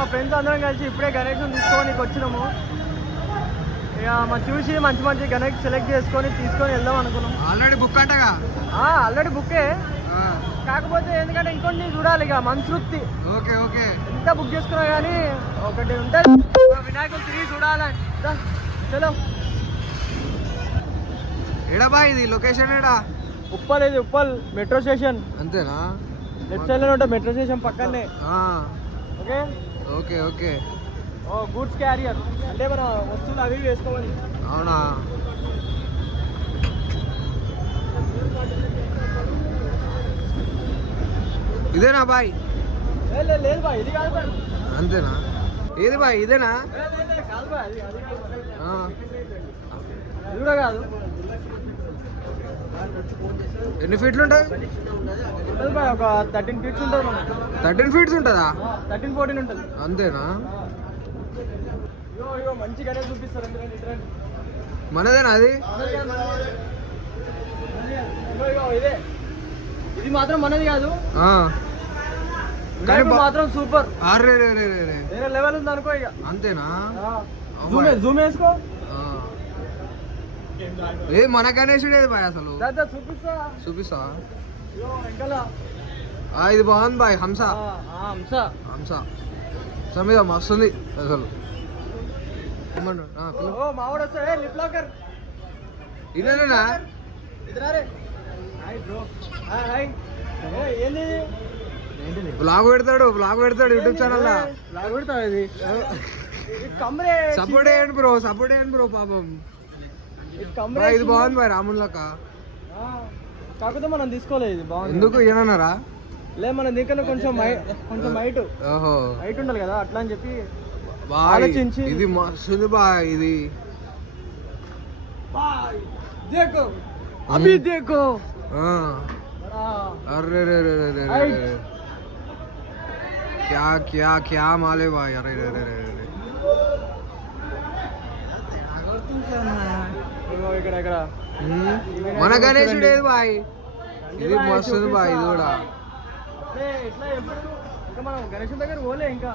మా ఫ్రెండ్స్ అందరం కలిసి ఇప్పుడే గణేష్ తీసుకోనికి వచ్చినాము. ఇక మనం చూసి మంచి మంచి గణేష్ సెలెక్ట్ చేసుకొని తీసుకొని వెళ్దాం అనుకున్నాం. ఆల్రెడీ బుక్ అంటగా? ఆల్రెడీ బుక్కే, కాకపోతే ఎందుకంటే ఇంకొన్ని చూడాలి ఇక మనసృప్తి. ఓకే ఓకే, ఎంత బుక్ చేసుకున్నా కానీ ఒకటి ఉంటుంది, వినాయకుడు తిరిగి చూడాలని. చలో. ఏడా బాయ్ ఇది లొకేషన్? ఏడా? ఉప్పల్. ఇది ఉప్పల్ మెట్రో స్టేషన్. అంతేనా? లెఫ్ట్ సైడ్ లో ఉంటుంది మెట్రో స్టేషన్ పక్కనే. Okay okay okay. Goods carrier అంటే మన వస్తువులు అవి వేసుకోవాలి. అవునా? ఇదేనా బాయ్? లేదు బాయ్, ఇది కాదు బాయ్. అంతేనా? ఏది బాయ్? ఇదేనా? కాదు బాయ్, ఇది కూడా కాదు. ఎన్ని ఫీట్లు ఉంటాయి? ఒక 13 ఫీట్స్ ఉంటుంది. 13 ఫీట్స్ ఉంటుందా? 13-14 ఉంటుంది. అంతేనా? మంచిగానే చూపిస్తారు. మనదేనా అది? ఇదే, ఇది మాత్రం మనది కాదు, కానీ మాత్రం సూపర్. వేరే లెవెల్ ఉంది అనుకో ఇక. అంతేనా? జూమ్ వేసుకో. ఏ మన గణేశుడు ఏది బాయ్ అసలు? చూపిస్తా. ఇది బాగుంది బాయ్. హంస మీద మస్తుంది అసలు. ఇదేనా? బ్లాగ్ పెడతాడు యూట్యూబ్ ఛానల్. సపోర్ట్ చేయండి బ్రో పాపం. ఇది బాగుంది బాయ్, రాములక. కాకపోతే మనం తీసుకోలేదు. ఇది బాగుంది. ఎందుకు ఏమన్నారా? లేదు మన దీనికన్నా కొంచెం హైట్ ఉండాలి కదా, అట్లా అని చెప్పి ఆలోచించి. ఇది మస్తుంది బాయ్. ఇది దేకో అభి దేకో. అరే క్యా మాలే బాయ్. అరే ఇక్కడ మన గణేశుడు ఏది బాయ్? ఇది మస్తుంది బాయ్. ఇది కూడా మనం గణేష్ దగ్గర పోలే ఇంకా.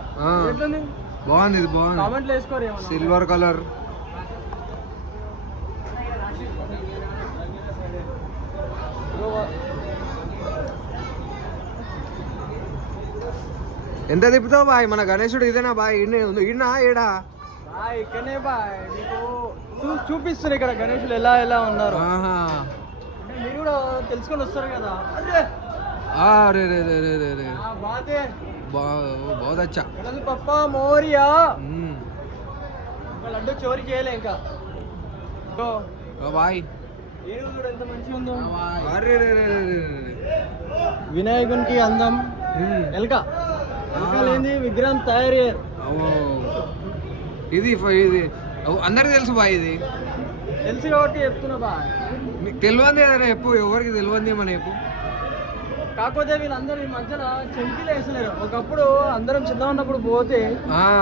బాగుంది. ఇది బాగుంది. కామెంట్లు వేసుకోరు. Silver colour. ఎంత తిప్పుతావు బాయ్? మన గణేశుడు ఇదేనా బాయ్? ఈయన ఏడా? ఇక్కడనే బాయ్ మీకు చూపిస్తారు ఇక్కడ గణేశులు ఎలా ఉన్నారు. మీరు కూడా తెలుసుకొని వస్తారు కదా. बहुत अच्छा. पप्पा मोरिया లడ్డు చోరీ చేయలే ఇంకా. బాయ్ ఎంత మంచిగా ఉందో. వినాయకునికి అందం ఎల్క లేని విగ్రహం తయారు. ఇది అందరికి తెలుసు బాయ్. ఇది తెలుసు కాబట్టి చెప్తున్నా బాయ్. మీకు తెలియంది ఏదైనా చెప్పు. ఎవరికి తెలియంది మన చెప్పు. కాకపోతే వీళ్ళందరూ ఈ మధ్యన చెంకిలు వేసలేరు. ఒకప్పుడు అందరం చిన్న ఉన్నప్పుడు పోతే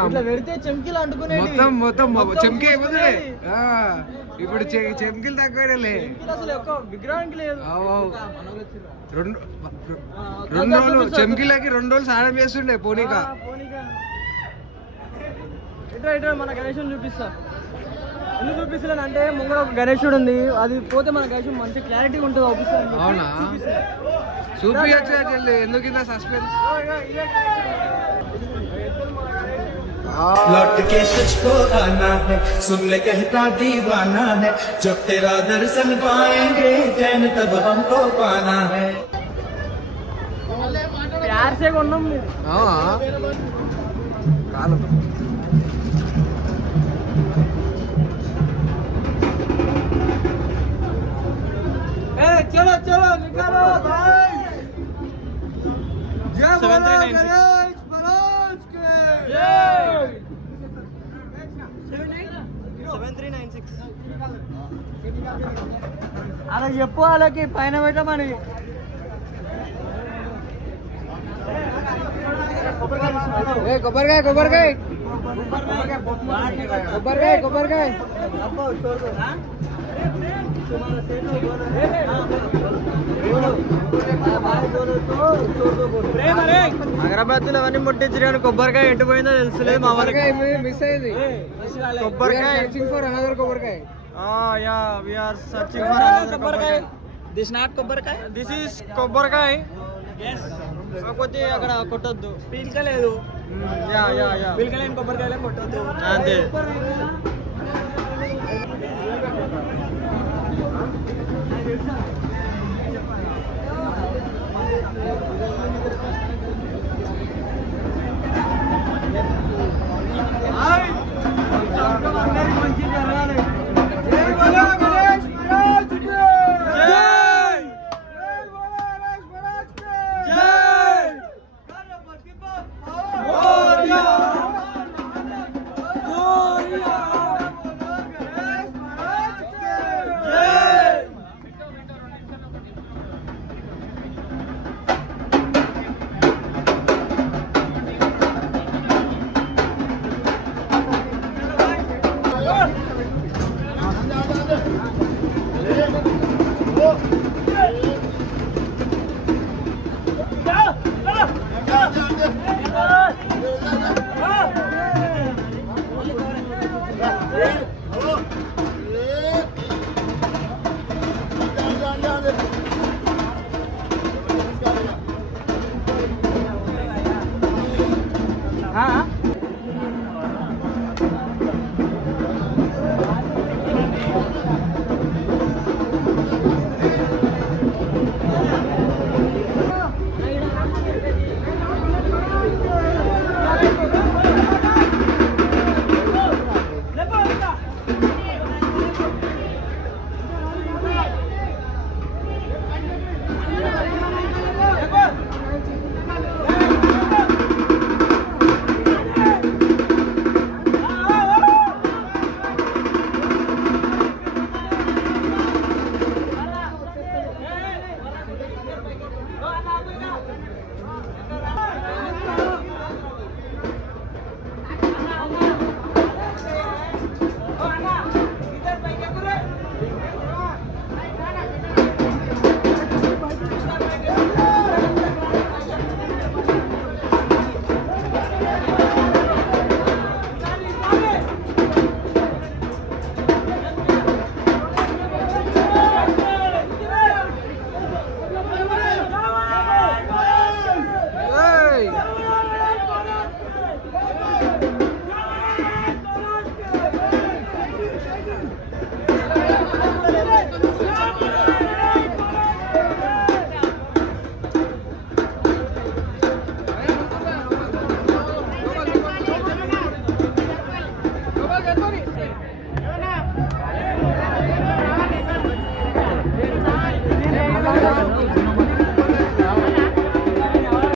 ఇట్లా పెడితే చెంకిలు అంటుకునే మొత్తం చెంకి అయిపోతుంది. ఇప్పుడు చెంకిలు తక్కువలే. అసలు ఒక్క విగ్రహానికి లేదు. 2 రోజులు చెంకిలకి 2 రోజులు స్నానం చేస్తుండే పోనీక. ఇట్లా మన గణేశుని చూపిస్తా. ఎందుకు చూపిస్తాను అంటే ముంగడ ఒక గణేశుడు ఉంది, అది పోతే మన గణేశుడు మంచి క్లారిటీ ఉంటుంది. చూపిస్తాను. అవునా? చూపించచ్చు. ఎందుకు ఇంత సస్పెన్స్? लौट के तुझको आना है, सुन ले कहता दीवाना है, जब तेरा दर्शन पाएंगे चैन तब हमको पाना है. प्यार से కొన్నాం. కాలం चलो चलो निकालो भाई. 7396 महाराज के जय. 7396 అలా చెప్పు. వాళ్ళకి పైన పెట్టమని. కొబ్బరికాయ హైదరాబాద్ లో అవన్నీ ముట్టించారు కానీ కొబ్బరికాయ ఎట్టుపోయిందో తెలుసులేదు మా వాళ్ళకి. మిస్ అయింది కొబ్బరికాయ ఫర్ అనదర్ కొబ్బరికాయ. Yeah we are searching for another కొబ్బరికాయ. దిస్ నాట్ కొబ్బరికాయ, దిస్ ఈస్ కొబ్బరికాయ. కాకపోతే అక్కడ కొట్టొద్దు, పీల్కలేదు. యా యా యా పీల్కలేని కొబ్బరికాయలే కొట్టొద్దు అంతే.